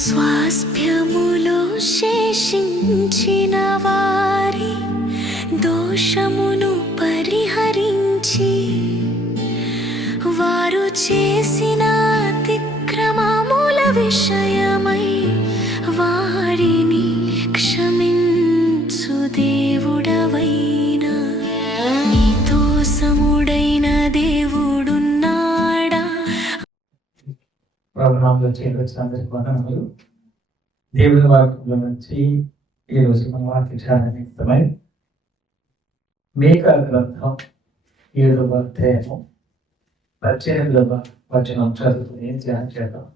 స్వాస్థ్యములో శేషించిన వారి దోషమును పరిహరించి వారు చేసిన అతిక్రమముల విషయమై వారిని క్షమించు దేవుడవైన నీతో సముడైన దేవుడున్నాడా. ప్రభునామంలో చేయవలసిన అందరికీ వందనములు. దేవుని వాక్యంలో నుంచి ఈరోజు మన వాక్య ధ్యాన నిమిత్తమై మీకా గ్రంథం 7వ అధ్యాయము 18వ వచనం చదువుకుని ధ్యానం చేద్దాం.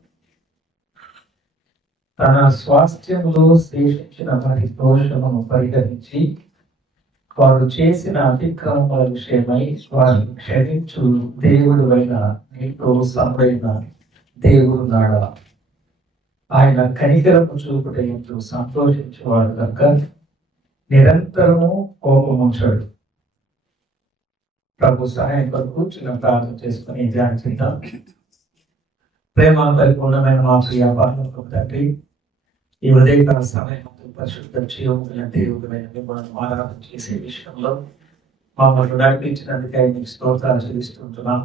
తన స్వాస్థ్యములో శేషించిన వారి దోషమును పరిహరించి వారు చేసిన అతిక్రమముల విషయమై వారిని క్షమించు దేవుడువైన నీతో సముడైన దేవుడున్నాడా. ఆయన కనికరము చూపుటయంతో సంతోషించేవాడు కనుక నిరంతరము కోపముంచాడు. ప్రభు సహాయం కొరకు చిన్న ప్రార్థన చేసుకుని ధ్యానం చేద్దాం. ప్రేమ పరిపూర్ణమైన మా ప్రియ పరలోక తండ్రి, ఈ ఉదయకాల సమయం పరిశుద్ధ జీవముల దేవుడైన మిమ్మల్ని ఆరాధన చేసే విషయంలో మమ్మల్ని నడిపించినందుకై మీకు స్తోత్రాలు చెల్లిస్తుంటున్నాం.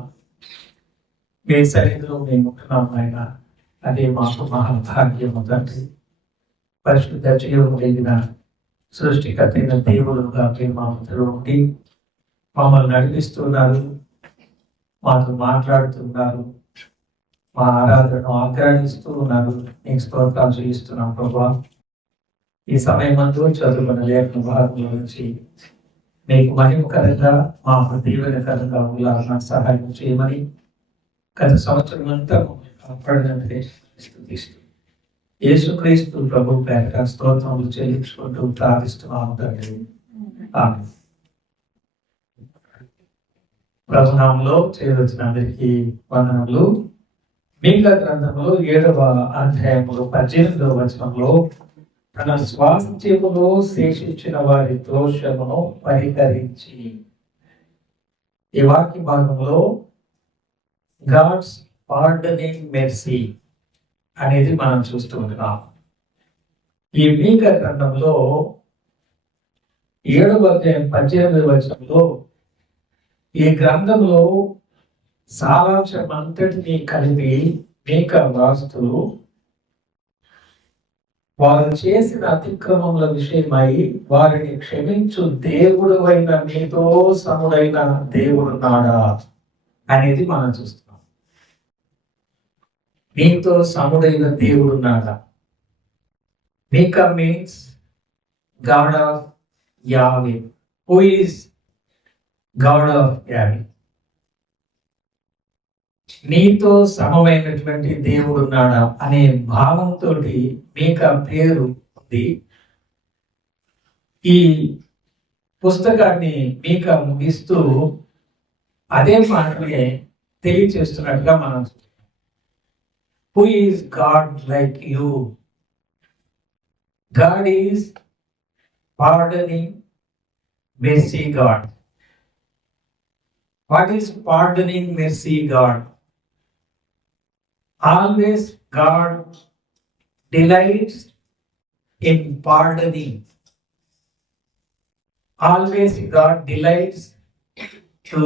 మీ సన్నిధిలో మేము ఉంటున్నాం ఆయన, అదే మాకు మహాభాగ్యము తండ్రి. పరిశుద్ధ జీవము కలిగిన సృష్టికర్త అయిన దేవుడుగా మీరు మా మధ్యలో ఉండి మమ్మల్ని నడిపిస్తున్నారు, మాతో మాట్లాడుతున్నారు, మా ఆరాధనను ఆగ్రహిస్తూ ఉన్నారు. మీకు స్తోత్రాలు చెల్లిస్తున్నాం ప్రభా. ఈ సమయమందు చదువుకున్న లేఖన భాగంలో నుంచి మీకు మహిమకరంగా మాకు దీవెనకరంగా ఉండాలని సహాయం చేయమని గత సంవత్సరం అంతా కాపాడినందుకే స్తుతిస్తూ యేసుక్రీస్తు ప్రభు పేరిట స్తోత్రములు చెల్లించుకుంటూ ప్రార్థిస్తున్నాము తండ్రి. ఆమేన్. ప్రభునామంలో చేరొచ్చిన అందరికీ వందనములు. మీకా గ్రంథంలో 7వ అధ్యాయములో 18వ వచనంలో తన స్వాస్థ్యములో శేషించిన వారి దోషమును పరిహరించి, ఈ వాక్య భాగంలో గాడ్స్ పార్డనింగ్ మెర్సీ అనేది మనం చూస్తూ ఉంటున్నాం. ఈ మీకా గ్రంథంలో 7వ అధ్యాయం 18వ వచనంలో ఈ గ్రంథంలో సారాంశం అంతటినీ కలిపి మీకా రాస్తూ వారు చేసిన అతిక్రమముల విషయమై వారిని క్షమించు దేవుడు అయిన నీతో సముడైన దేవుడున్నాడా అనేది మనం చూస్తున్నాం. నీతో సముడైన దేవుడున్నాడా. మీకా మీన్స్ గాడ్ ఆఫ్ యావే. హూ ఈస్ గాడ్ ఆఫ్ యావే? నీతో సమమైనటువంటి దేవుడున్నాడా అనే భావంతో మీకా పేరు ఉంది. ఈ పుస్తకాన్ని మీకా ముగిస్తూ అదే మాటనే తెలియచేస్తున్నట్టుగా మనం who is God like you? God is pardoning mercy God. What is pardoning mercy God? Always God delights in pardoning. Always God delights to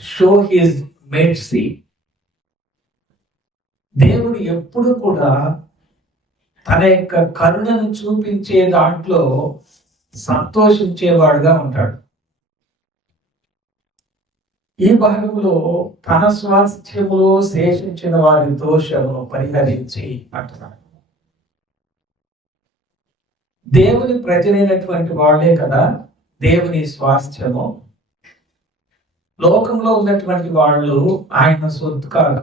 show His mercy. దేవుడు ఎప్పుడు కూడా తన యొక్క కరుణను చూపించే దాంట్లో సంతోషించేవాడుగా ఉంటాడు. ఈ భాగంలో తన స్వాస్థ్యములో శేషించిన వారి దోషమును పరిహరించి అంటున్నాడు. దేవుని ప్రజలైనటువంటి వాళ్ళే కదా దేవుని స్వాస్థ్యము. లోకంలో ఉన్నటువంటి వాళ్ళు ఆయన సొత్తు కాదు,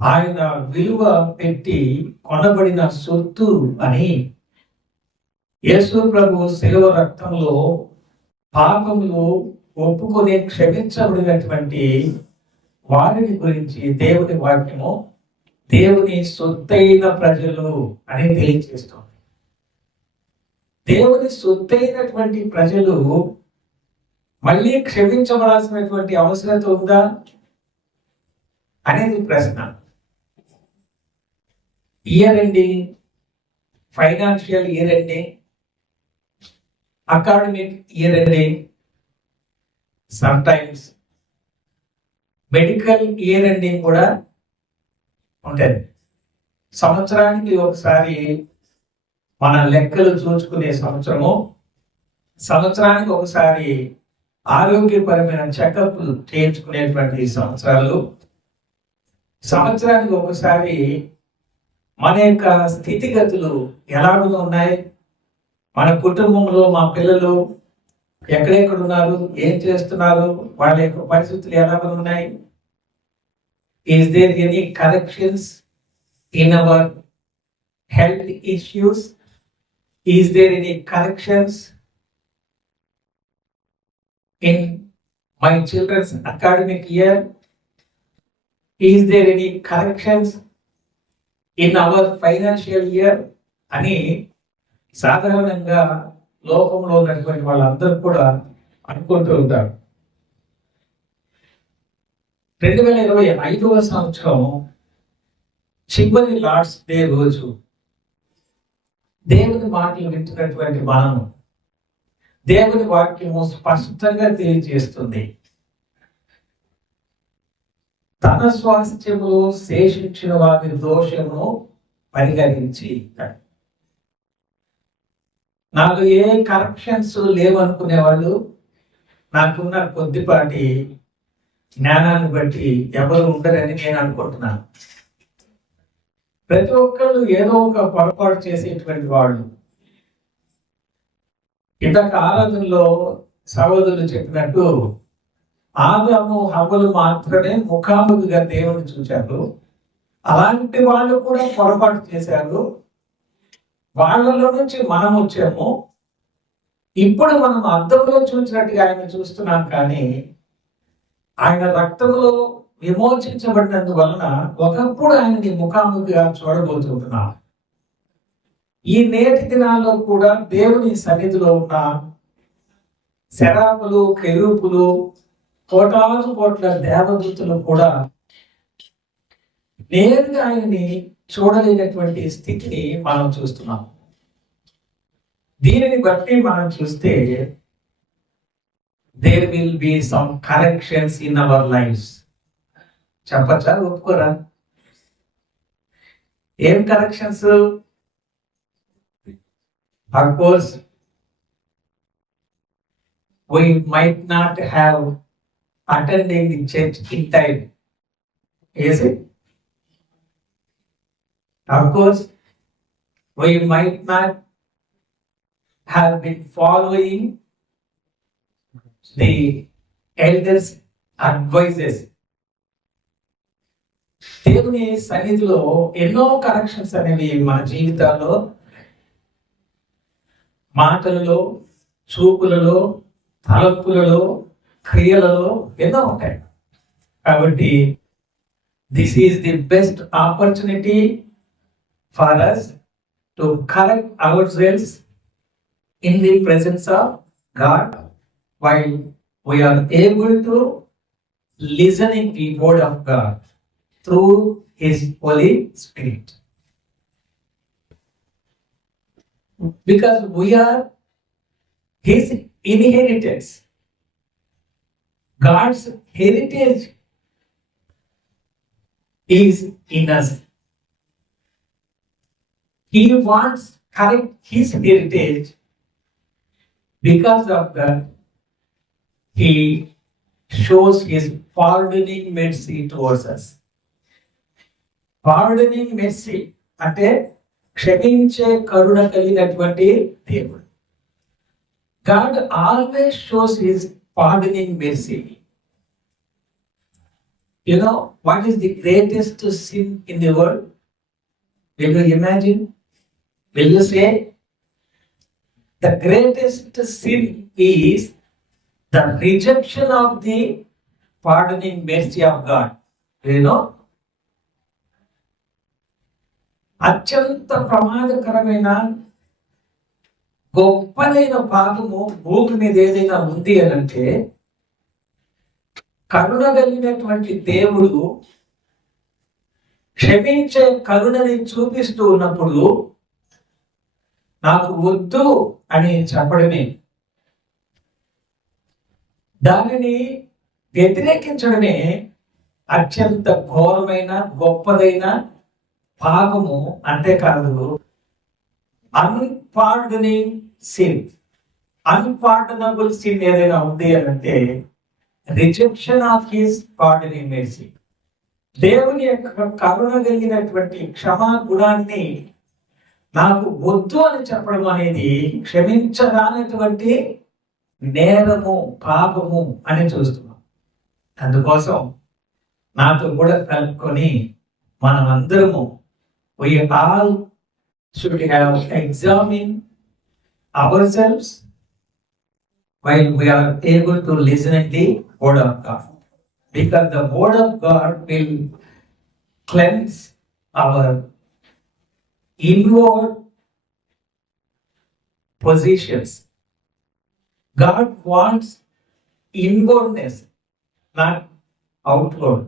ఆయన విలువ పెట్టి కొనబడిన సొత్తు అని యేసు ప్రభు శిలువ రక్తంలో పాపములు ఒప్పుకొని క్షమించబడినటువంటి వారిని గురించి దేవుని వాక్యము దేవుని సొత్తైన ప్రజలు అని తెలియజేస్తుంది. దేవుని సొత్తైనటువంటి ప్రజలు మళ్ళీ క్షమించబడాల్సినటువంటి అవసరత ఉందా అనేది ప్రశ్న. Year ending, financial year ending, academic year ending, some times medical year ending కూడా ఉంటుంది. సంవత్సరానికి ఒకసారి మన లెక్కలు చూసుకునే సంవత్సరము, సంవత్సరానికి ఒకసారి ఆరోగ్యపరమైన చెకప్లు చేయించుకునేటువంటి సంవత్సరాలు, సంవత్సరానికి ఒకసారి మన యొక్క స్థితిగతులు ఎలాగో ఉన్నాయి, మన కుటుంబంలో మా పిల్లలు ఎక్కడెక్కడ ఉన్నారు, ఏం చేస్తున్నారు, వాళ్ళ యొక్క పరిస్థితులు ఎలాగో ఉన్నాయి, is there any corrections in our health issues, is there any corrections in my children's academic year, is there any corrections in our financial year అని సాధారణంగా లోకంలో ఉన్నటువంటి వాళ్ళందరూ కూడా అనుకుంటూ ఉంటారు. 2025వ సంవత్సరం చివరి లార్డ్స్ డే రోజు దేవుని మాటలు వింటున్నటువంటి మనము దేవుని వాక్యము స్పష్టంగా తెలియజేస్తుంది, తన స్వాస్థ్యములో శేషించిన వారి దోషమును పరిగణించి. నాకు ఏ కరెక్షన్స్ లేవనుకునే వాళ్ళు నాకున్న కొద్దిపాటి జ్ఞానాన్ని బట్టి ఎవరు ఉండరని నేను అనుకుంటున్నాను. ప్రతి ఒక్కళ్ళు ఏదో ఒక పొరపాటు చేసేటువంటి వాళ్ళు. ఇంతక ఆరాధనలో సహోదరులు చెప్పినట్టు ఆదాము హవ్వలు మాత్రమే ముఖాముఖిగా దేవుని చూశారు. అలాంటి వాళ్ళు కూడా పొరపాటు చేశారు. వాళ్ళలో నుంచి మనం వచ్చాము. ఇప్పుడు మనం అద్దంలో చూసినట్టుగా ఆయన చూస్తున్నాం, కానీ ఆయన రక్తంలో విమోచించబడినందువలన ఒకప్పుడు ఆయనని ముఖాముఖిగా చూడబోతున్నాం. ఈ నేటి దినాల్లో కూడా దేవుని సన్నిధిలో ఉన్న శరాపులు, కెరూపులు, కోటాను కోట్ల దేవదూతలు కూడా నేరుగా ఆయన్ని చూడలేనటువంటి స్థితిని మనం చూస్తున్నాం. దీనిని బట్టి మనం చూస్తే there will be some corrections in our lives. చెప్పచ్చా, ఒప్పుకోరా? ఏం corrections? Of course, we might not have attended the church in time. Is it? Of course, we might not have been following the elders' advices. దేవుని సన్నిధిలో ఎన్నో corrections అనేవి మన జీవితాల్లో, మాటలలో, చూపులలో, తలంపులలో, క్రియలలో ఎన్నో ఉంటాయి. కాబట్టి this is the best opportunity for us to correct ourselves in the presence of God while we are able to listening the word of God through his holy spirit. Because we are his inheritance. God's heritage is in us. He wants to correct his heritage. Because of that, he shows his pardoning mercy towards us. Pardoning mercy అంటే క్షమించే కరుణ కలిగినటువంటి దేవుడు. God always shows his pardoning mercy. You know what is the greatest sin in the world? Will you imagine? Will you say? The greatest sin is the rejection of the pardoning mercy of God. Do you know? అత్యంత ప్రమాదకరమైన గొప్పదైన పాపము భూమి మీద ఏదైనా ఉంది అని అంటే, కరుణ కలిగినటువంటి దేవుడు క్షమించే కరుణని చూపిస్తూ ఉన్నప్పుడు నాకు వద్దు అని చెప్పడమే, దానిని వ్యతిరేకించడమే అత్యంత ఘోరమైన గొప్పదైన పాపము. అంతేకాదు, అన్పార్డనింగ్ సిన్, అన్పార్డనబుల్ సిన్ ఏదైనా ఉంది అంటే rejection of his pardoning mercy. దేవుని యొక్క కరుణ కలిగినటువంటి క్షమా గుణాన్ని నాకు వద్దు అని చెప్పడం అనేది క్షమించరానటువంటి నేరము, పాపము అని చూస్తున్నాం. అందుకోసం నాతో కూడా కలుపుకొని మనమందరము we all should have examined ourselves while we are able to listen to the word of God, because the word of God will cleanse our inward positions. God wants inwardness, not outward.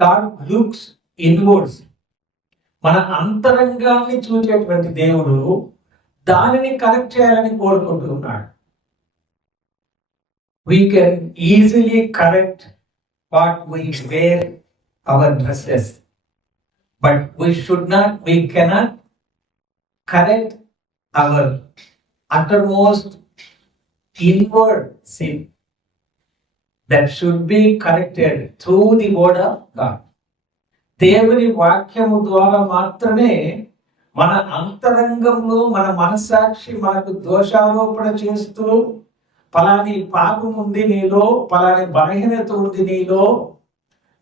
God looks inwards. మన అంతరంగాన్ని చూసేటువంటి దేవుడు దానిని correct చేయాలని కోరుకుంటున్నాడు. We can easily correct what we wear, our dresses, but we cannot correct our uttermost inward sin that should be corrected through the word of God. దేవుని వాక్యము ద్వారా మాత్రమే మన అంతరంగంలో మన మనస్సాక్షి మనకు దోషారోపణ చేస్తూ, పలాని పాపం ఉంది నీలో, పలాని బలహీనత ఉంది నీలో,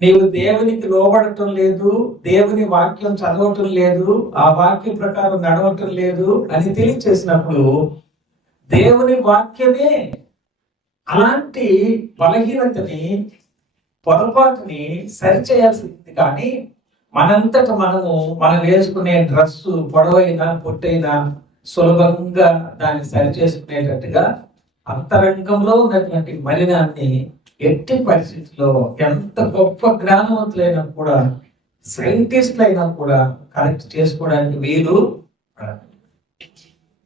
నీవు దేవునికి లోబడటం లేదు, దేవుని వాక్యం చదవటం లేదు, ఆ వాక్య ప్రకారం నడవటం లేదు అని తెలియచేసినప్పుడు దేవుని వాక్యమే అలాంటి బలహీనతని, పొరపాటుని సరిచేయాల్సింది. కానీ మనంతట మనం వేసుకునే డ్రస్సు పొడవైనా పొట్టైనా సులభంగా దాన్ని సరిచేసుకునేటట్టుగా అంతరంగంలో ఉన్నటువంటి మలినాన్ని ఎట్టి పరిస్థితుల్లో ఎంత గొప్ప జ్ఞానవంతులైనా కూడా, సైంటిస్టులు అయినా కూడా కరెక్ట్ చేసుకోవడానికి వీలు.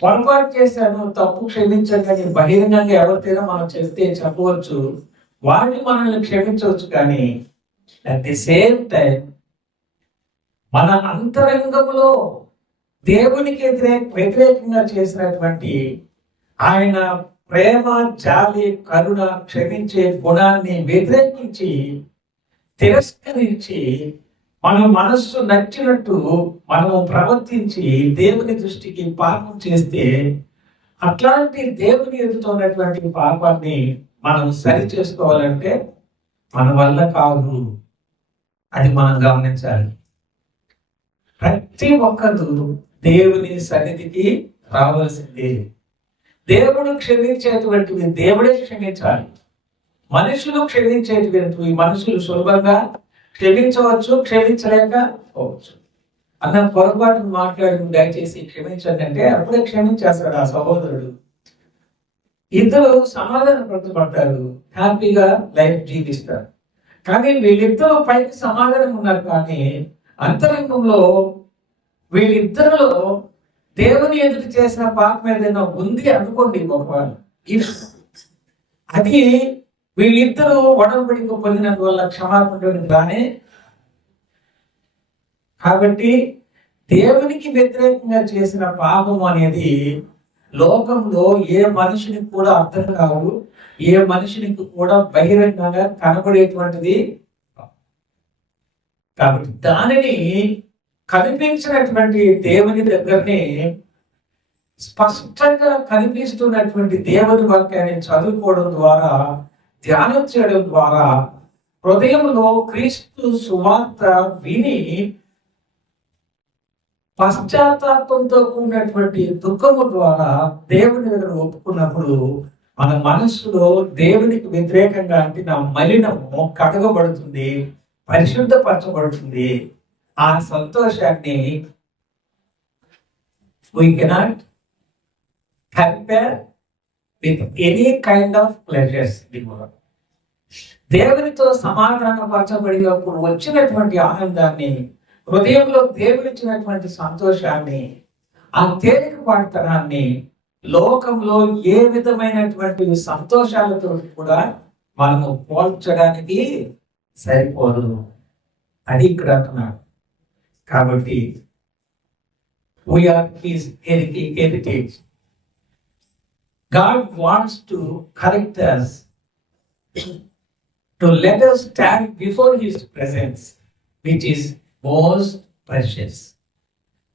పొరపాటు చేశాను, తప్పు క్షమించండి అని బహిరంగంగా ఎవరికైనా మనం చెప్పవచ్చు, వాళ్ళు మనల్ని క్షమించవచ్చు. కానీ అట్ ది సేమ్ టైం మన అంతరంగంలో దేవునికి వ్యతిరేకంగా చేసినటువంటి ఆయన ప్రేమ, జాలి, కరుణ, క్షమించే గుణాన్ని వ్యతిరేకించి, తిరస్కరించి, మన మనస్సు నచ్చినట్టు మనము ప్రవర్తించి దేవుని దృష్టికి పాపం చేస్తే, అట్లాంటి దేవుని ఎదుగుతున్నటువంటి పాపాన్ని మనం సరి చేసుకోవాలంటే మన వల్ల కాదు. అది మనం గమనించాలి. ప్రతి ఒక్కరు దేవుని సన్నిధికి రావాల్సిందే. దేవుడు క్షమించేటువంటివి దేవుడే క్షమించాలి. మనుషులు క్షమించేటువంటివి మనుషులు సులభంగా క్షమించవచ్చు, క్షమించలేకపోవచ్చు. అన్న పొరపాటు మాట్లాడి దయచేసి క్షమించండి అంటే అప్పుడే క్షమించేస్తాడు ఆ సహోదరుడు. ఇద్దరు సమాధాన పడతారు, హ్యాపీగా లైఫ్ జీవిస్తారు. కానీ వీళ్ళిద్దరూ పైకి సమాధానం ఉన్నారు, కానీ అంతరంగంలో వీళ్ళిద్దరిలో దేవుని ఎదుటి చేసిన పాపం ఏదైనా ఉంది అనుకోండి, ఒకవేళ అది వీళ్ళిద్దరూ ఒడంబడిక పొందినందువల్ల క్షమాపణ రానే. కాబట్టి దేవునికి వ్యతిరేకంగా చేసిన పాపం అనేది లోకంలో ఏ మనిషినికి కూడా అర్థం కాదు, ఏ మనిషినికి కూడా బహిరంగంగా కనబడేటువంటిది. కాబట్టి దానిని కనిపించినటువంటి దేవుని దగ్గరనే స్పష్టంగా కనిపిస్తున్నటువంటి దేవుని వాక్యాన్ని చదువుకోవడం ద్వారా, ధ్యానం చేయడం ద్వారా, హృదయంలో క్రీస్తు సువార్త విని పశ్చాత్తాపంతో కూడినటువంటి దుఃఖము ద్వారా దేవుని దగ్గర ఒప్పుకున్నప్పుడు మన మనస్సులో దేవునికి వ్యతిరేకంగా అంటిన మలినము కడగబడుతుంది, పరిశుద్ధపరచబడుతుంది. ఆ సంతోషాన్ని we cannot compare with any kind of pleasures. దేవునితో సమాధాన పరచబడినప్పుడు వచ్చినటువంటి ఆనందాన్ని హృదయంలో దేవుడిచ్చినటువంటి సంతోషాన్ని, ఆ తేలికపాటుతనాన్ని లోకంలో ఏ విధమైనటువంటి సంతోషాలతో కూడా మనము పోల్చడానికి సరిపోదు అని ఇక్కడ అంటున్నాడు. కాబట్టి we are his heritage. God wants to correct us, to let us stand before his presence, which is most precious.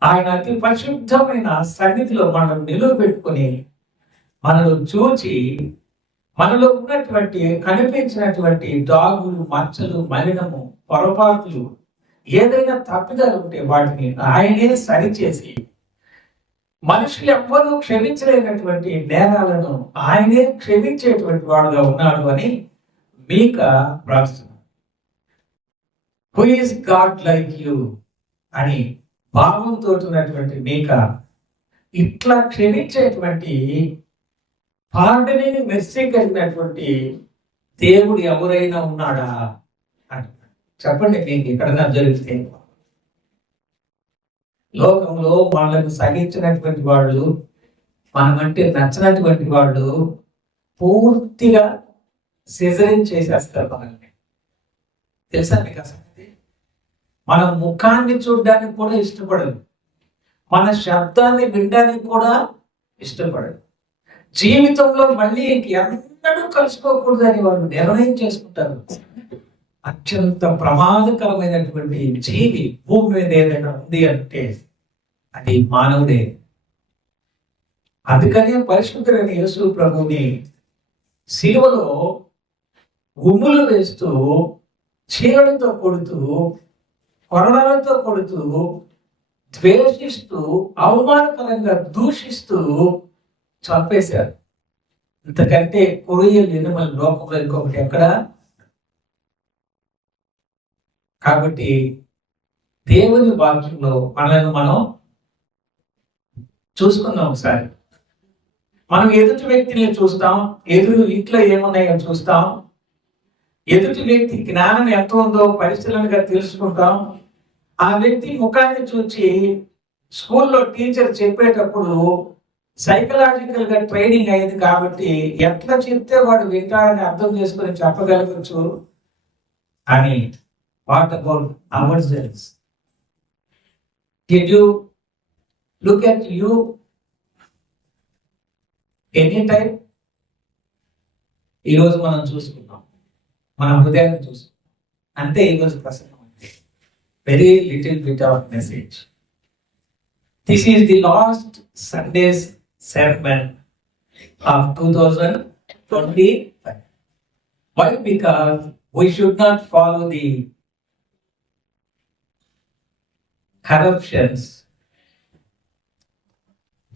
ఆయన అతి పరిశుద్ధమైన సన్నిధిలో మనం నిలువబెట్టుకుని మనలో చూచి మనలో ఉన్నటువంటి కనిపించినటువంటి డాగులు, మచ్చలు, మలినము, పొరపాట్లు, ఏదైనా తప్పిదాలు ఉంటే వాటిని ఆయనే సరిచేసి, మనుషులు ఎవ్వరూ క్షమించలేనటువంటి నేరాలను ఆయనే క్షమించేటువంటి వాడుగా ఉన్నాడు అని మీకా రాస్తున్నాడు. Who is God like you అని భావంతో ఉన్నటువంటి మీకా ఇట్లా క్షమించేటువంటి పార్డనింగ్ మెర్సీ కలిగినటువంటి దేవుడు ఎవరైనా ఉన్నాడా అని చెప్పండి. మీకు ఎక్కడైనా జరిగితే లోకంలో వాళ్ళను సహించినటువంటి వాళ్ళు, మనమంటే నచ్చినటువంటి వాళ్ళు పూర్తిగా సిజరింగ్ చేసేస్తారు మనల్ని. తెలుసా మీకు అసలు? మన ముఖాన్ని చూడడానికి కూడా ఇష్టపడదు, మన శబ్దాన్ని వినడానికి కూడా ఇష్టపడదు. జీవితంలో మళ్ళీ ఎన్నడూ కలుసుకోకూడదని వాళ్ళు నిర్ణయం చేసుకుంటారు. అత్యంత ప్రమాదకరమైనటువంటి జీవి భూమి మీద ఏదైనా ఉంది అంటే అది మానవుడే. అందుకనే పరిశుద్ధుడైన యేసు ప్రభువుని సిలువలో ఉమ్ములు వేస్తూ, చీరలతో కొడుతూ, కొరడాలతో కొడుతూ, ద్వేషిస్తూ, అవమానకరంగా దూషిస్తూ చంపేశారు. ఇంతకంటే కొరియలు ఎనిమల్ లోకంలో ఇంకొకటి ఎక్కడ? కాబట్టి దేవుని వాక్యంలో మనల్ని మనం చూసుకుందాం ఒకసారి. మనం ఎదుటి వ్యక్తిని చూస్తాం, ఎదురు ఇంట్లో ఏమున్నాయో చూస్తాం, ఎదుటి వ్యక్తి జ్ఞానం ఎంత ఉందో పరిశీలనగా తెలుసుకుంటాం. ఆ వ్యక్తి ముఖాన్ని చూసి స్కూల్లో టీచర్ చెప్పేటప్పుడు సైకలాజికల్ గా ట్రైనింగ్ అయింది కాబట్టి ఎట్లా చెప్తే వాడు వింటాడని అర్థం చేసుకుని చెప్పగలగచ్చు. అని what about ourselves? Did you look at you anytime? ఈరోజు మనం చూసుకున్నాం, మన హృదయాన్ని చూసుకున్నాం అంతే. ఈరోజు ప్రసంగం very little bit of message. This is the last Sundays sermon of 2025. Why? Because we should not follow the corruptions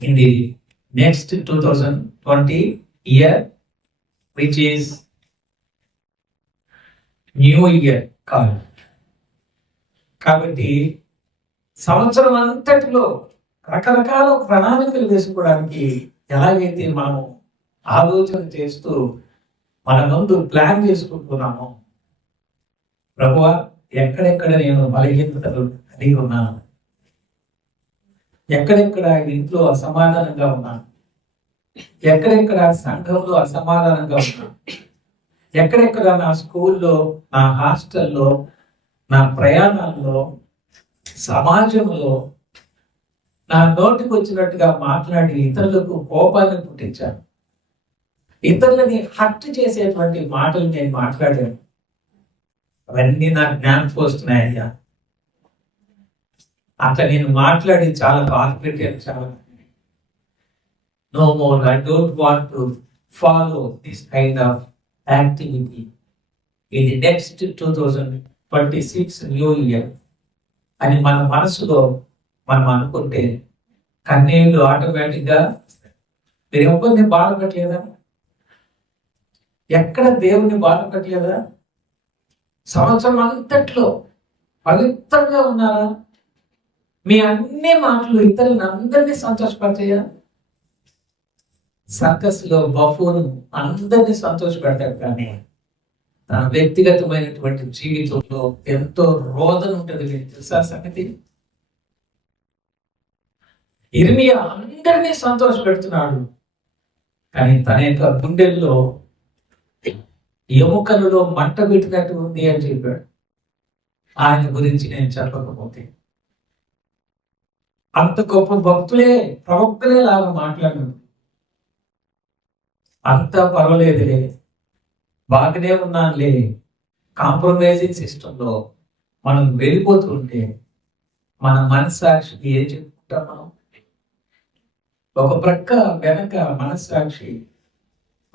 in the next 2020 year, which is New Year called. కాబట్టి సంవత్సరం అంతటిలో రకరకాల ప్రణాళికలు వేసుకోవడానికి ఎలాగైతే మనం ఆలోచన చేస్తూ మన ముందు ప్లాన్ చేసుకుంటున్నామో, ప్రభువా ఎక్కడెక్కడ నేను బలహీనతలు కలిగి ఉన్నాను, ఎక్కడెక్కడ ఇంట్లో అసమాధానంగా ఉన్నాను, ఎక్కడెక్కడ సంఘంలో అసమాధానంగా ఉన్నాను, ఎక్కడెక్కడ నా స్కూల్లో, నా హాస్టల్లో, నా ప్రయాణాల్లో, సమాజంలో నా నోటికి వచ్చినట్టుగా మాట్లాడి ఇతరులకు కోపాన్ని పుట్టించాను, ఇతరులని హర్ట్ చేసేటువంటి మాటలు నేను మాట్లాడాను. అవన్నీ నాకు జ్ఞాపకం వస్తున్నాయ్యా. అట్లా నేను మాట్లాడి చాలా బాధపెట్టాను. చాలా no more, I don't want to follow this kind of activity in the next 2026 new year అని మన మనసులో మనం అనుకుంటే కన్నీళ్ళు ఆటోమేటిక్గా. మీరు ఎవరిని బాధ పెట్టలేదా? ఎక్కడ దేవుని బాధ పెట్టలేదా? సంవత్సరం అంతట్లో పవిత్రంగా ఉన్నారా? మీ అన్ని మాటలు ఇతరులను అందరినీ సంతోషపడతాయా? సర్కస్ లో బఫూన్ అందరినీ సంతోషపెడతాడు, కానీ తన వ్యక్తిగతమైనటువంటి జీవితంలో ఎంతో రోదన ఉంటుంది. మీకు తెలుసా సంగతి? ఇర్మియా అందరినీ సంతోష పెడుతున్నాడు, కానీ తన యొక్క గుండెల్లో ఎముకలలో మంట పెట్టినట్టు ఉంది అని చెప్పాడు. ఆయన గురించి నేను చెప్పకపోతే అంత గొప్ప భక్తులే ప్రవక్తలే లాగా మాట్లాడినాడు. అంతా పర్వాలేదులే, బాగానే ఉన్నానులే, కాంప్రమైజింగ్ సిస్టంలో మనం వెళ్ళిపోతుంటే మన మనస్సాక్షికి ఏం చెప్పుకుంటాం? మనం ఒక ప్రక్క వెనక మనస్సాక్షి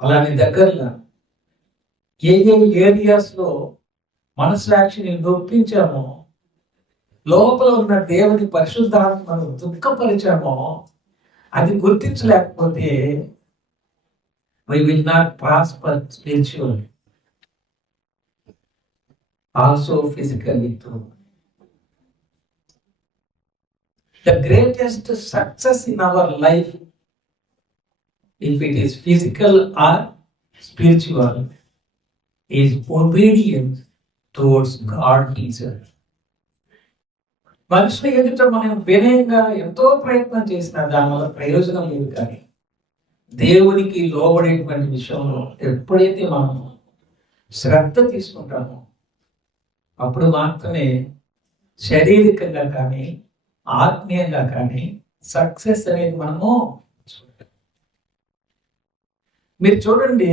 అలానే దగ్గరలో ఏ ఏరియాస్ లో మనస్సాక్షిని నొప్పించామో, లోపల ఉన్న దేవుని పరిశుద్ధాత్మను దుఃఖపరిచామో, అది గుర్తించలేకపోతే we will not prosper spiritually, also physically too. The greatest success in our life, if it is physical or spiritual, is obedience towards God Himself. మనుషుల ఎదుట మనం వినయంగా ఎంతో ప్రయత్నం చేసినా దానివల్ల ప్రయోజనం లేదు. కానీ దేవునికి లోబడేటువంటి విషయంలో ఎప్పుడైతే మనం శ్రద్ధ తీసుకుంటామో అప్పుడు మాత్రమే శారీరకంగా కానీ ఆత్మీయంగా కానీ సక్సెస్ అనేది మనము చూడాలి. మీరు చూడండి,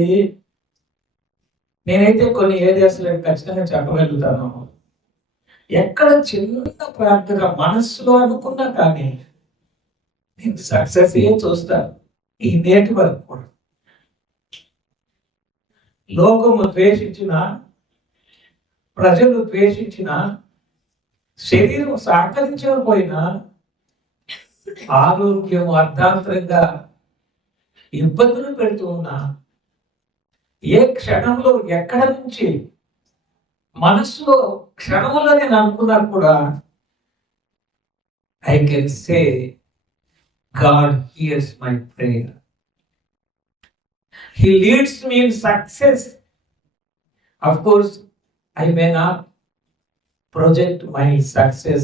నేనైతే కొన్ని ఏరియాస్లో ఖచ్చితంగా చెప్పగలుగుతాను, ఎక్కడ చిన్న ప్రార్థన మనస్సులో అనుకున్నా కానీ నేను సక్సెస్ చూస్తాను. ఈ నేటి వరకు కూడా లోకము ద్వేషించిన, ప్రజలు ద్వేషించిన, శరీరం సహకరించకపోయినా, ఆరోగ్యం అర్ధాంతరంగా ఇబ్బందులు పెడుతూ ఉన్నా, ఏ క్షణంలో ఎక్కడ నుంచి మనసులో క్షణంలో నేను అనుకున్నా కూడా I can say God hears my prayer. He leads me in success. Of course, I may not project my success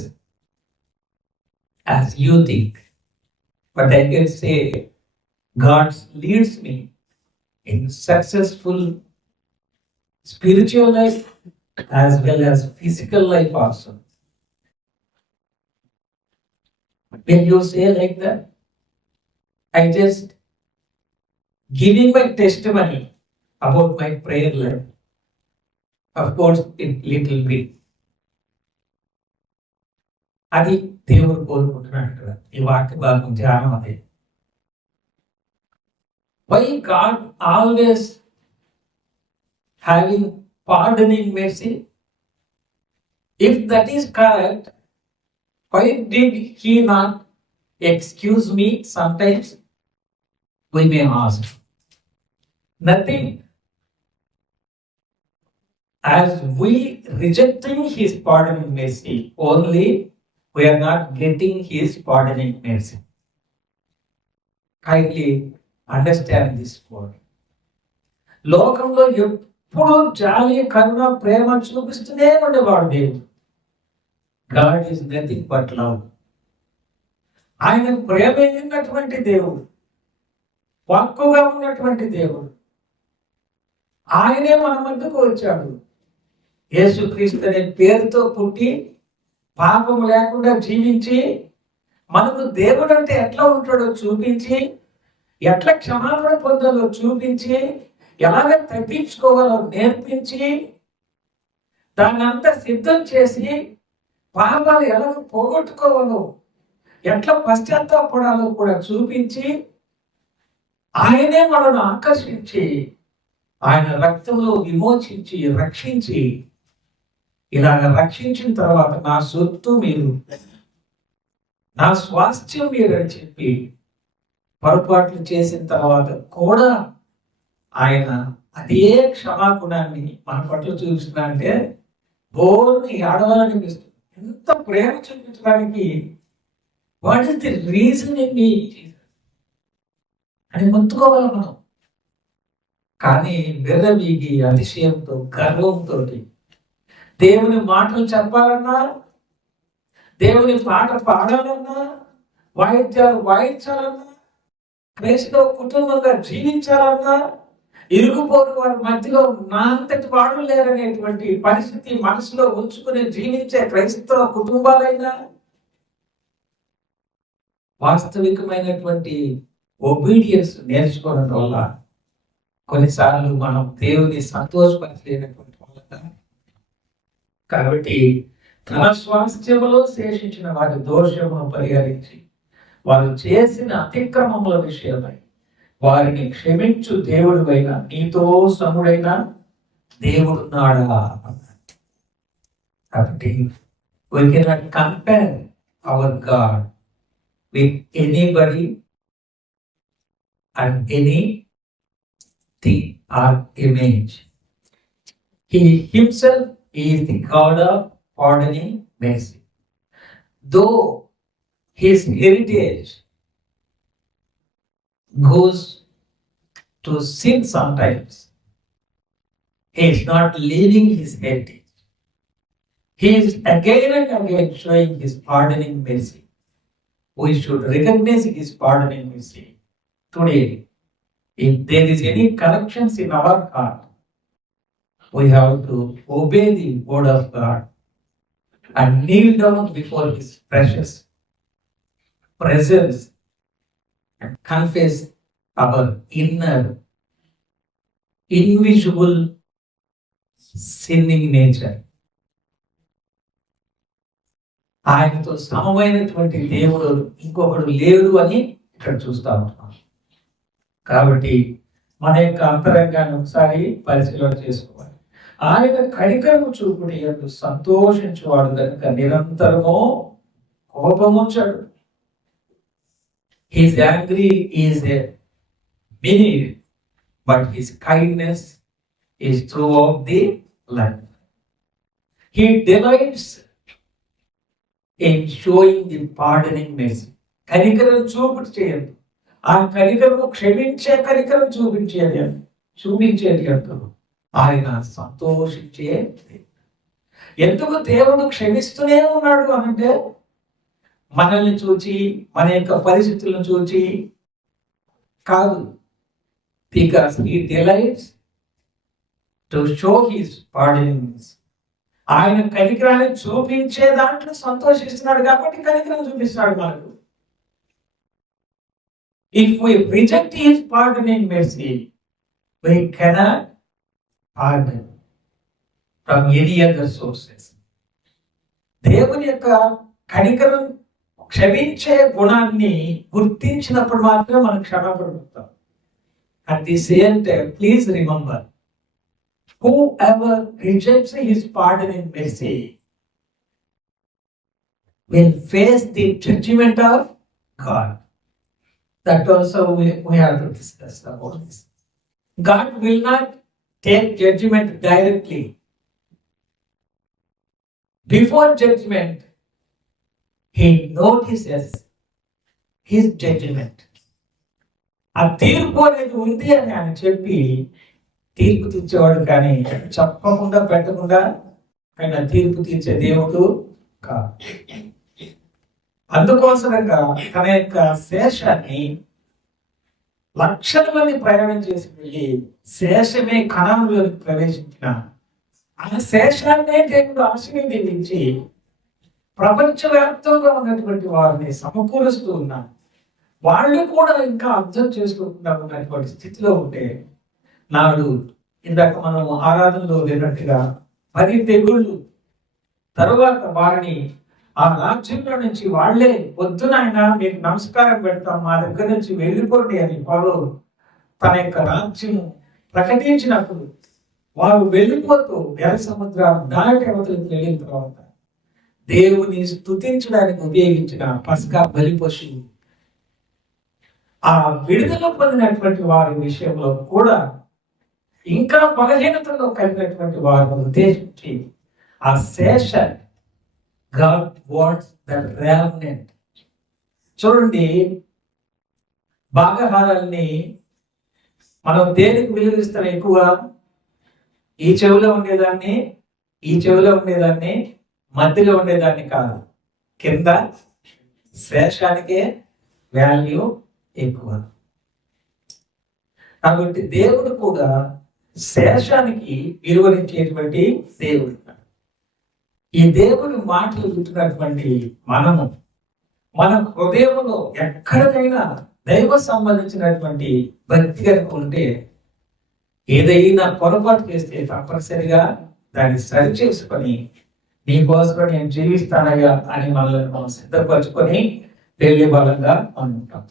as you think, but I can say God leads me in successful spiritual life as well as physical life also. When you say like that, I just giving my testimony about my prayer life. Of course, it little bit. అది దేవుడు కోరుకుంటున్నాడు ఇక్కడ ఈ వాక్య భాగం ధ్యానం. అదే why God always having pardoning mercy? If that is correct, why did He not excuse me sometimes? We may ask. Nothing. As we rejecting His pardoning mercy, only we are not getting His pardoning mercy. Kindly understand this word. లోకంలో ఎప్పుడు జాలి, కరుణ, ప్రేమ చూపిస్తూనే ఉండేవాడు దేవుడు. God is nothing but love. ఆయన ప్రేమ అయినటువంటి దేవుడు, పక్కుగా ఉన్నటువంటి దేవుడు. ఆయనే మన మధ్యకు వచ్చాడు. యేసుక్రీస్తు అనే పేరుతో పుట్టి పాపం లేకుండా జీవించి మనకు దేవుడు అంటే ఎట్లా ఉంటాడో చూపించి, ఎట్లా క్షమాపణ పొందాలో చూపించి, ఎలాగ తప్పించుకోవాలో నేర్పించి, దాన్ని అంతా సిద్ధం చేసి, పాపాలు ఎలా పోగొట్టుకోవాలో, ఎట్లా పశ్చాత్తాపడాలో కూడా చూపించి, ఆయనే మనను ఆకర్షించి, ఆయన రక్తంలో విమోచించి రక్షించి, ఇలాగ రక్షించిన తర్వాత నా సొత్తు మీరు, నా స్వాస్థ్యం మీరు అని చెప్పి పొరపాట్లు చేసిన తర్వాత కూడా ఆయన అదే క్షమాగుణాన్ని మన పట్ల చూపిస్తున్నా అంటే బోర్ని ఆడవాలనిపిస్తుంది. ఎంత ప్రేమ చూపించడానికి వాట్ ఇస్ ది రీజన్ అని మొత్తుకోవాలి మనం. కానీ విర్రవీగి అతిశయంతో గర్వంతో దేవుని మాటలు చెప్పాలన్నా, దేవుని పాట పాడాలన్నా, వాయిద్యాలు వాయించాలన్నా, క్రైస్తవ కుటుంబంగా జీవించాలన్నా, ఇరుగుపోరు వారి మధ్యలో నా అంతటి వాడు లేరనేటువంటి పరిస్థితి మనసులో ఉంచుకుని జీవించే క్రైస్తవ కుటుంబాలైనా వాస్తవికమైనటువంటి ఒబీడియన్స్ నేర్చుకోవడం వల్ల కొన్నిసార్లు మనం దేవుని సంతోషపరచలేనటువంటి వాళ్ళ. కాబట్టి తన స్వాస్థ్యములో శేషించిన వారి దోషమును పరిహరించి వారు చేసిన అతిక్రమముల విషయమై వారిని క్షమించు దేవుడువైన నీతో సముడైన దేవుడున్నాడా. కాబట్టి we cannot compare our God with anybody and anything or image. He himself is the God of pardoning mercy. Though his heritage goes to sin sometimes, he is not leaving his heritage. He is again and again showing his pardoning mercy. We should recognize his pardoning mercy. Today, if there is any corrections in our heart, we have to obey the word of God and kneel down before his precious presence and confess our inner, invisible, sinning nature. ఆయనతో సమమైనటువంటి దేవుడు ఇంకొకడు లేడు అని ఇక్కడ చూస్తా ఉంటున్నాం. కాబట్టి మన యొక్క అంతరంగాన్ని ఒకసారి పరిశీలన చేసుకోవాలి. ఆయన కనికరము చూపుడు యందు సంతోషించువాడు కనుక నిరంతరము కోపముంచాడు. His angry is a minute, but his kindness is throughout the life. He delights in showing the pardoning mercy. కనికరం చూపుడు చేయండి. ఆ కనికరము క్షమించే కనికరం చూపించేది అంటూ ఆయన సంతోషించే. ఎందుకు దేవుడు క్షమిస్తూనే ఉన్నాడు అనంటే మనల్ని చూచి మన యొక్క పరిస్థితులను చూచి కాదు. Because he delights to show his pardoning. ఆయన కనికరాన్ని చూపించే దాంట్లో సంతోషిస్తున్నాడు కాబట్టి కనికరం చూపిస్తున్నాడు మనకు. If we reject his pardoning mercy, we cannot pardon from any other sources. దేవుని యొక్క కనికరం క్షమించే గుణాన్ని గుర్తించినప్పుడు మాత్రమే మనం క్షమాపణ పొందుతాం. At the same time please remember, whoever rejects his pardoning mercy will face the judgment of God. That also we have to discuss about this. God will not take judgment directly. Before judgment, he notices his judgment. ఆ తీర్పు అనేది ఉంది అని ఆయన చెప్పి తీర్పు తీర్చేవాడు, కానీ చెప్పకుండా పెట్టకుండా ఆయన తీర్పు తీర్చే దేవుడు కాదు. అందుకోసంగా తన యొక్క శేషాన్ని లక్షల మంది ప్రయాణం చేసి వెళ్ళి శేషమే కణంలోకి ప్రవేశించిన ఆ శేషాన్నే దేవుడు ఆశీర్వదించి ప్రపంచవ్యాప్తంగా ఉన్నటువంటి వారిని సమకూరుస్తూ ఉన్నారు. వాళ్ళు కూడా ఇంకా అర్థం చేసుకోకుండా ఉన్నటువంటి స్థితిలో ఉంటే నాడు ఇందాక మనం ఆరాధనలో విన్నట్టుగా 10 తెగుళ్ళు తరువాత వారిని ఆ రాజ్యంలో నుంచి వాళ్లే పొద్దునైన మీకు నమస్కారం పెడతాం, మా దగ్గర నుంచి వెళ్ళిపోండి అని వారు తన యొక్క రాజ్యము ప్రకటించినప్పుడు వారు వెళ్ళిపోతూ ఎర్ర సముద్రం దాటి అవతలికి వెళ్ళిన తర్వాత దేవుని స్తుతించడానికి ఉపయోగించిన పస్కా బలి పశువు ఆ విడుదల పొందినటువంటి వారి విషయంలో కూడా ఇంకా బలహీనతలో కలిగినటువంటి వారిని ఉద్దేశించి ఆ శేష God wants the remnant. చూడండి, భాగహారాల్ని మనం దేనికి విలువిస్తాం ఎక్కువ? ఈ చెవిలో ఉండేదాన్ని, ఈ చెవిలో ఉండేదాన్ని, మధ్యలో ఉండేదాన్ని కాదు, కింద శేషానికే వాల్యూ ఎక్కువ. కాబట్టి దేవుడు కూడా శేషానికి విలువనిచ్చేటువంటి దేవుడు. ఈ దేవుని మాటలు వింటున్నటువంటి మనము మన హృదయంలో ఎక్కడికైనా దైవ సంబంధించినటువంటి భక్తి కనుక ఉంటే, ఏదైనా పొరపాటు చేస్తే తప్పనిసరిగా దాన్ని సరి చేసుకొని నీకోసం నేను జీవిస్తానగా అని మనల్ని మనం సిద్ధపరచుకొని వెళ్ళే బలంగా ఉంటాం.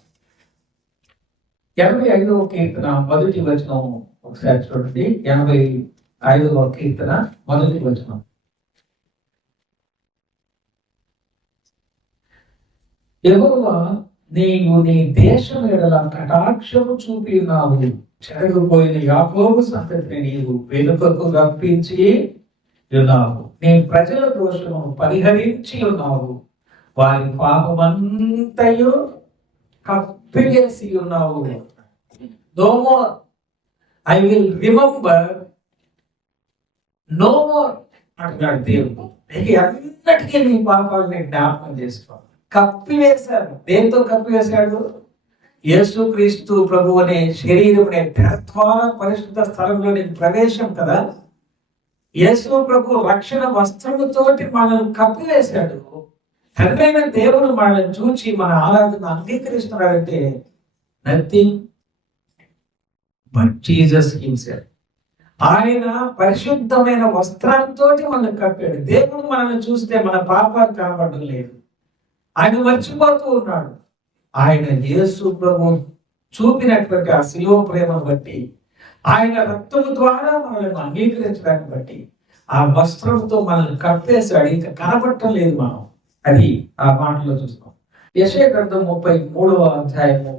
85వ కీర్తన మొదటి వచనం ఒకసారి చూడండి. 85వ కీర్తన మొదటి వచనం. యెహోవా, నీవు నీ దేశం ఎడల కటాక్షము చూపి ఉన్నావు. చెరగిపోయిన యాకోబు సంతతిని నీవు వెనుకకు రప్పించి ఉన్నావు. నీ ప్రజల దోషము పరిహరించి ఉన్నావు. వారి పాపమంతయు కప్పివేసి ఉన్నావు. No more I will remember, no more అంటున్నాడు దేవుడు. ఎన్నటికీ నీ పాపాలని జ్ఞాపకం చేసుకో. కప్పివేశాడు. దేంతో కప్పివేశాడు? యేసుక్రీస్తు ప్రభు అనే శరీరం అనే ద్వారా పరిశుద్ధ స్థలంలోని ప్రవేశం కదా. యేసు ప్రభు రక్షణ వస్త్రముతోటి మనల్ని కప్పివేశాడు. తండ్రైన దేవుడు మనల్ని చూచి మన ఆరాధన అంగీకరిస్తున్నాడంటే నథింగ్ బట్ జీసస్ హిమ్సెల్ఫ్. ఆయన పరిశుద్ధమైన వస్త్రంతో మనల్ని కప్పాడు. దేవుడు మనల్ని చూస్తే మన పాపాలు కనబడడం లేదు, ఆయన మర్చిపోతూ ఉన్నాడు. ఆయన యేసు ప్రభు చూపినటువంటి ఆ శిలువ ప్రేమను బట్టి, ఆయన రక్తము ద్వారా మనల్ని అంగీకరించడాన్ని బట్టి ఆ వస్త్రంతో మనల్ని కప్పేశాడు. ఇంకా కనబడటం లేదు మనం. అది ఆ మాటలో చూస్తాం. యెషయా గ్రంథం 33వ అధ్యాయము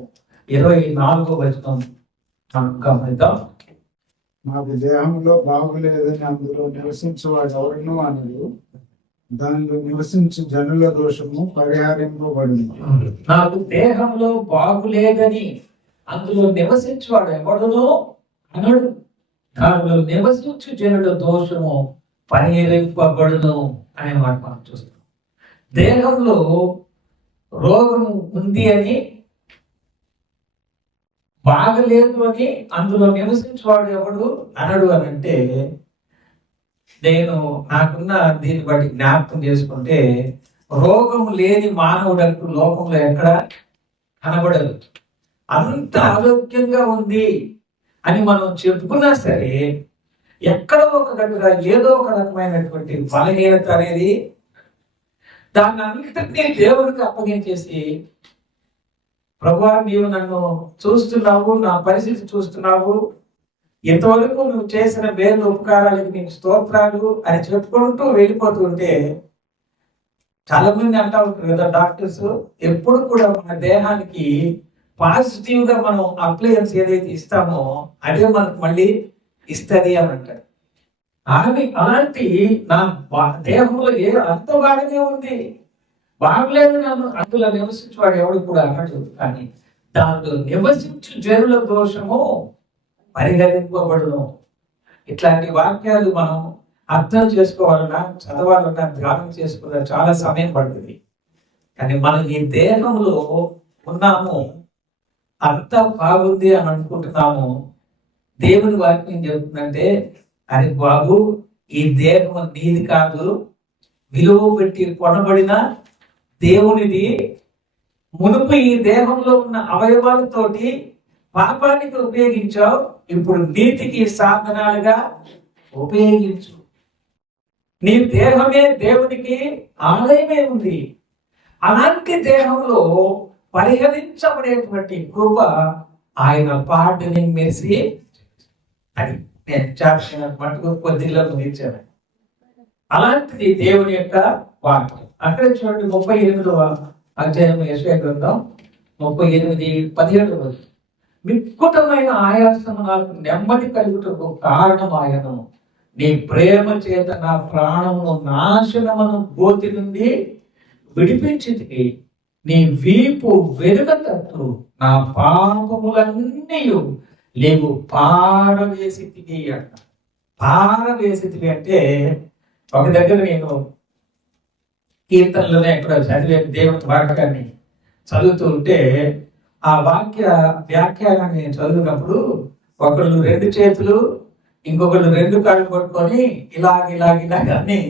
24వ వచనం గమనిద్దాం. నాకు దేహంలో బాగులేదని అందులో నివసించేవాడు ఎవరినో అనడు, దానిలో నివసించు జనుల దోషము పరిహరింపబడింది. నాకు దేహంలో బాగులేదని అందులో నివసించేవాడు ఎవడునో అనడు, దానిలో నివసించు జనుల దోషము పరిహరింపబడును అనే మాట మనం చూస్తాం. దేహంలో రోగం ఉంది అని, బాగలేదు అని అందులో నివసించేవాడు ఎవడు అనడు అని అంటే, నేను నాకున్న దీన్ని బట్టి జ్ఞాపకం చేసుకుంటే, రోగం లేని మానవుడు లోకంలో ఎక్కడ కనబడదు. అంత ఆరోగ్యంగా ఉంది అని మనం చెప్పుకున్నా సరే, ఎక్కడో ఒక దగ్గర ఏదో ఒక రకమైనటువంటి బలహీనత అనేది దాన్ని అంతటినీ దేవుడికి అప్పగించేసి, ప్రభువా నీవు నన్ను చూస్తున్నావు, నా పరిస్థితి చూస్తున్నావు, ఇంతవరకు నువ్వు చేసిన వేరు ఉపకారాలకి నీకు స్తోత్రాలు అని చెప్పుకుంటూ వెళ్ళిపోతుంటే, చాలా మంది అంటా ఉంటారు కదా డాక్టర్స్, ఎప్పుడు కూడా మన దేహానికి పాజిటివ్ గా మనం అప్లయన్స్ ఏదైతే ఇస్తామో అదే మనకు మళ్ళీ ఇస్తుంది అని అంటారు. అలాంటి నా దేహంలో అంత బాగానే ఉంది, బాగలేదు నన్ను అందులో నివసించేవాడు ఎవడు కూడా అన్నట్టు. కానీ దాంట్లో నివసించు జనుల దోషము పరిహరింపబడును. ఇట్లాంటి వాక్యాలు మనం అర్థం చేసుకోవాలన్నా, చదవాలన్నా, ధ్యానం చేసుకోవాలన్నా చాలా సమయం పడుతుంది. కానీ మనం ఈ దేహంలో ఉన్నాము, అంతా బాగుంది అని అనుకుంటున్నాము. దేవుని వాక్యం చెబుతుందంటే, అరే బాబు, ఈ దేహం నీది కాదు, విలువ పెట్టి కొనబడిన దేవునిది. మునుపు ఈ దేహంలో ఉన్న అవయవాలతోటి పాపానికి ఉపయోగించావు, ఇప్పుడు నీతికి సాధనాలుగా ఉపయోగించు. నీ దేహమే దేవునికి ఆలయమే ఉంది. అలాంటి దేహంలో పరిహరించబడేటువంటి కృప ఆయన పార్డనింగ్ మెర్సీ. అది నేను చెప్పిన మటుకు కొద్దిగా ముగించాను. అలాంటిది దేవుని యొక్క వాక్యం. అక్కడ చూడండి 38వ అధ్యాయం యెషయా గ్రంథం 38:17. మిక్కుటమైన ఆయాసము నాకు నెమ్మది కలుగుటకు కారణమాయను, నీ ప్రేమ చేత నా ప్రాణమును నాశనమును గోతి నుండి విడిపించితివి. నీ వీపు వెనుక తట్టు, నా పాపములన్నీ లేవు పారవేసితివి అంట. పారవేసితివి అంటే ఒక దగ్గర నేను కీర్తనలోనే ఎక్కడ చదివే దేవుని వాక్యాన్ని చదువుతూ ఉంటే ఆ వాక్య వ్యాఖ్యానాన్ని నేను చదివినప్పుడు ఒకళ్ళు 2 చేతులు ఇంకొకళ్ళు 2 కాళ్ళు పట్టుకొని ఇలాగ అని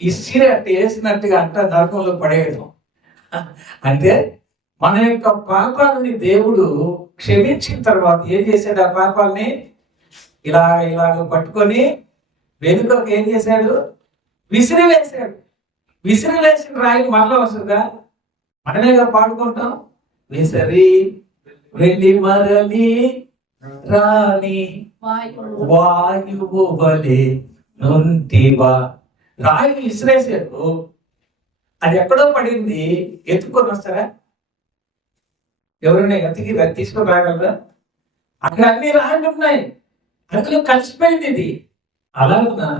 ఇసిరి అట్టు వేసినట్టుగా అంట నరకంలో పడేయడం. అంటే మన యొక్క పాపాలని దేవుడు క్షమించిన తర్వాత ఏం చేశాడు? ఆ పాపాలని ఇలాగ పట్టుకొని వెనుకకు ఏం చేశాడు? విసిరివేశాడు. విసిరివేసిన రాయి మరలా వస్తుందా? మనమేగా పాడుకుంటాం, విసరి వెళ్ళి మరలి రాని వాయువు వలె నుంటివా. రాయి విసిరేసారు, అది ఎక్కడో పడింది, ఎత్తుకొని వస్తారా? ఎవరైనా ఎతికి తీసుకొని రాగలరా? అక్కడ అన్ని రాళ్ళు ఉన్నాయి, అందులో కలిసిపోయింది ఇది. అలాగునా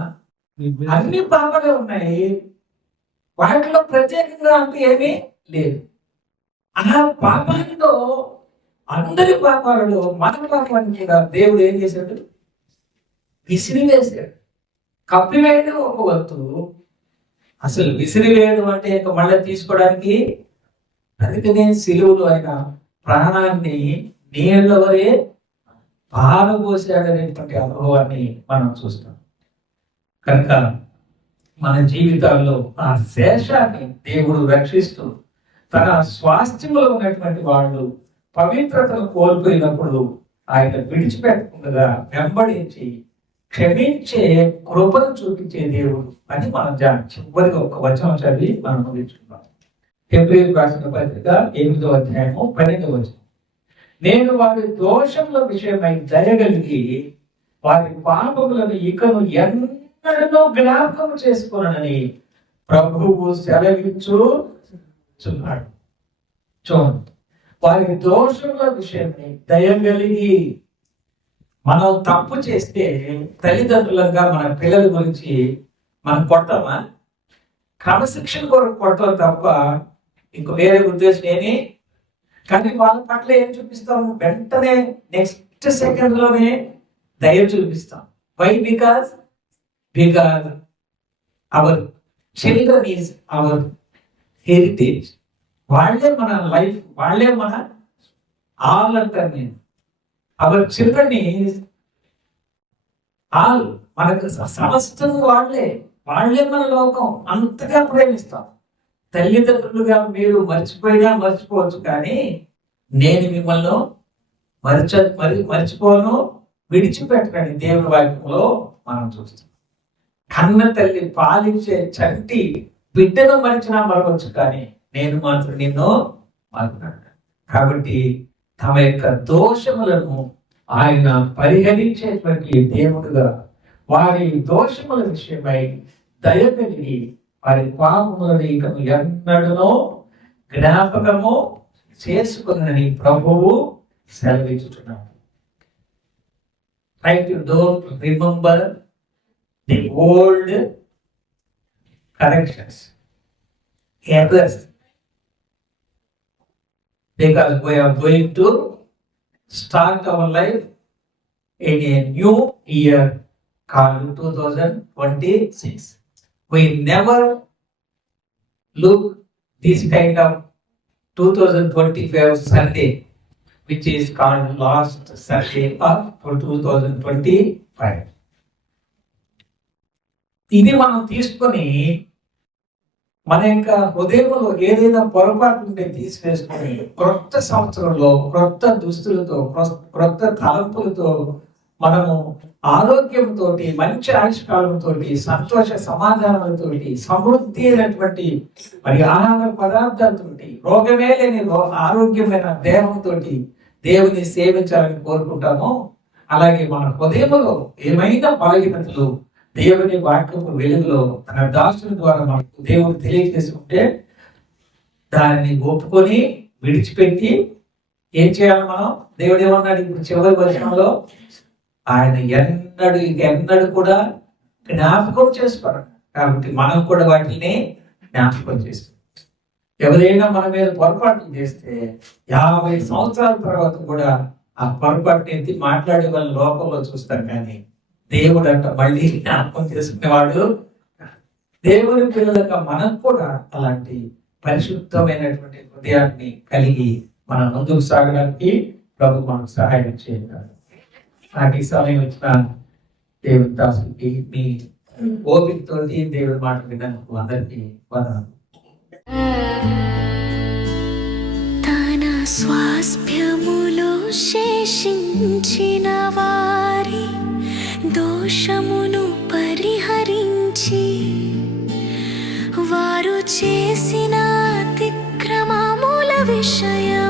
అన్ని పాపాలే ఉన్నాయి, వాటిలో ప్రత్యేకంగా అంటూ ఏమీ లేదు. ఆ పాపాలలో అందరి పాపాలలో మన పాపాన్ని కూడా దేవుడు ఏం చేశాడు? విసిరివేశాడు. కప్పివేయడం ఒక వంతు, అసలు విసిరివేయడం అంటే ఇంకా మళ్ళీ తీసుకోవడానికి. అందుకనే సిలువలో ఆయన ప్రాణాన్ని నీళ్ళ వరే పారబోసాడనేటువంటి అనుభవాన్ని మనం చూస్తాం. కనుక మన జీవితాల్లో ఆ శేషాన్ని దేవుడు రక్షిస్తూ తన స్వాస్థ్యంలో ఉన్నటువంటి వాళ్ళు పవిత్రతను కోల్పోయినప్పుడు ఆయన విడిచిపెట్టకుండా వెంబడించి క్షమించే కృపను చూపించే దేవుడు అని మనం చివరిగా ఒక వచనం చదివి మనం ముగించుకున్నాం. హెబ్రీయులకు రాసిన పత్రిక 8వ అధ్యాయము 12వ వచనం. నేను వారి దోషముల విషయమై దయగలిగి వారి పాపములను ఇకను ఎన్నడూ జ్ఞాపకం చేసుకున్నానని ప్రభువు సెలవిచ్చుచున్నాడు. చూడండి, వారి దోషముల విషయమై దయగలిగి. మనం తప్పు చేస్తే తల్లిదండ్రులుగా మన పిల్లల గురించి మనం కొడతామా? క్రమశిక్షణ కొరకు కొడతాం తప్ప ఇంకో వేరే ఉద్దేశం ఏమి. కానీ వాళ్ళ పట్ల ఏం చూపిస్తాం? వెంటనే నెక్స్ట్ సెకండ్ లోనే దయ చూపిస్తాం. Why? Because our children is our heritage. వాళ్ళే మన లైఫ్, వాళ్ళే మన ఆల్ అంటారు నేను. Our children is all. మనకు సమస్తం వాళ్ళే మన లోకం. అంతగా ప్రేమిస్తాం. తల్లిదండ్రులుగా మీరు మర్చిపోయినా మర్చిపోవచ్చు, కానీ నేను మిమ్మల్ని మర్చిపోను, విడిచిపెట్టకండి దేవుని వాక్యంలో మనం చూస్తాం. కన్న తల్లి పాలించే చంటి బిడ్డను మరిచినా మరవచ్చు, కానీ నేను మాత్రం నిన్ను మరవను. కాబట్టి తమ యొక్క దోషములను ఆయన పరిహరించేటువంటి దేవుడుగా వారి దోషముల విషయమై దయ కలిగి వారి పాపములను ఇక ఎన్నడనో జ్ఞాపకము చేసుకుని ప్రభువు సెలవిచ్చుచున్నాడు. Try to don't remember the old corrections, errors, because we are going to start our life in a new year called 2026. We never look this kind of 2025 Sunday, which is called last Sunday of 2025. ఇది మనం తీసుకొని మన యొక్క హృదయంలో ఏదైనా పొరపాటు ఉంటే తీసివేసుకొని క్రొత్త సంవత్సరంలో క్రొత్త దుస్తులతో క్రొత్త తలంపులతో మనము ఆరోగ్యంతో, మంచి ఆయుష్కాలంతో, సంతోష సమాధానాలతోటి, సమృద్ధి అయినటువంటి మరి ఆహార పదార్థాలతో, రోగమే లేని ఆరోగ్యమైన దేహంతో దేవుని సేవించాలని కోరుకుంటామో, అలాగే మన హృదయంలో ఏమైనా బలహీనతలు దేవుని వాక్యపు వెలుగులో తన దాసుల ద్వారా మనకు దేవుడు తెలియజేసుకుంటే దాన్ని ఒప్పుకొని విడిచిపెట్టి ఏం చేయాలి మనం? దేవుడు ఏమన్నాడు ఇప్పుడు చివరి వచనంలో? ఆయన ఎన్నడూ కూడా జ్ఞాపకం చేసుకోరు. కాబట్టి మనం కూడా వాటిని జ్ఞాపకం చేస్తాం. ఎవరైనా మన మీద పొరపాట్లు చేస్తే 50 సంవత్సరాల తర్వాత కూడా ఆ పొరపాటుని ఎత్తి మాట్లాడే వాళ్ళ లోకంలో చూస్తారు, కానీ దేవుడు అంట మళ్ళీ జ్ఞాపకం చేసుకునేవాడు. దేవుని పిల్లలుగా మనం కూడా అలాంటి పరిశుద్ధమైనటువంటి హృదయాన్ని కలిగి మనం ముందుకు సాగడానికి ప్రభు మనకు సహాయం చేయగలరు. నాకు ఈ సమయం వచ్చిన దేవుని దాసుకి మీ ఓపికతో దేవుడి మాట విన్నందుకు అందరికీ వందనాలు. తన స్వాస్థ్యములో శేషించిన వారి దోషమును పరిహరించి వారు చేసిన అతిక్రమముల విషయం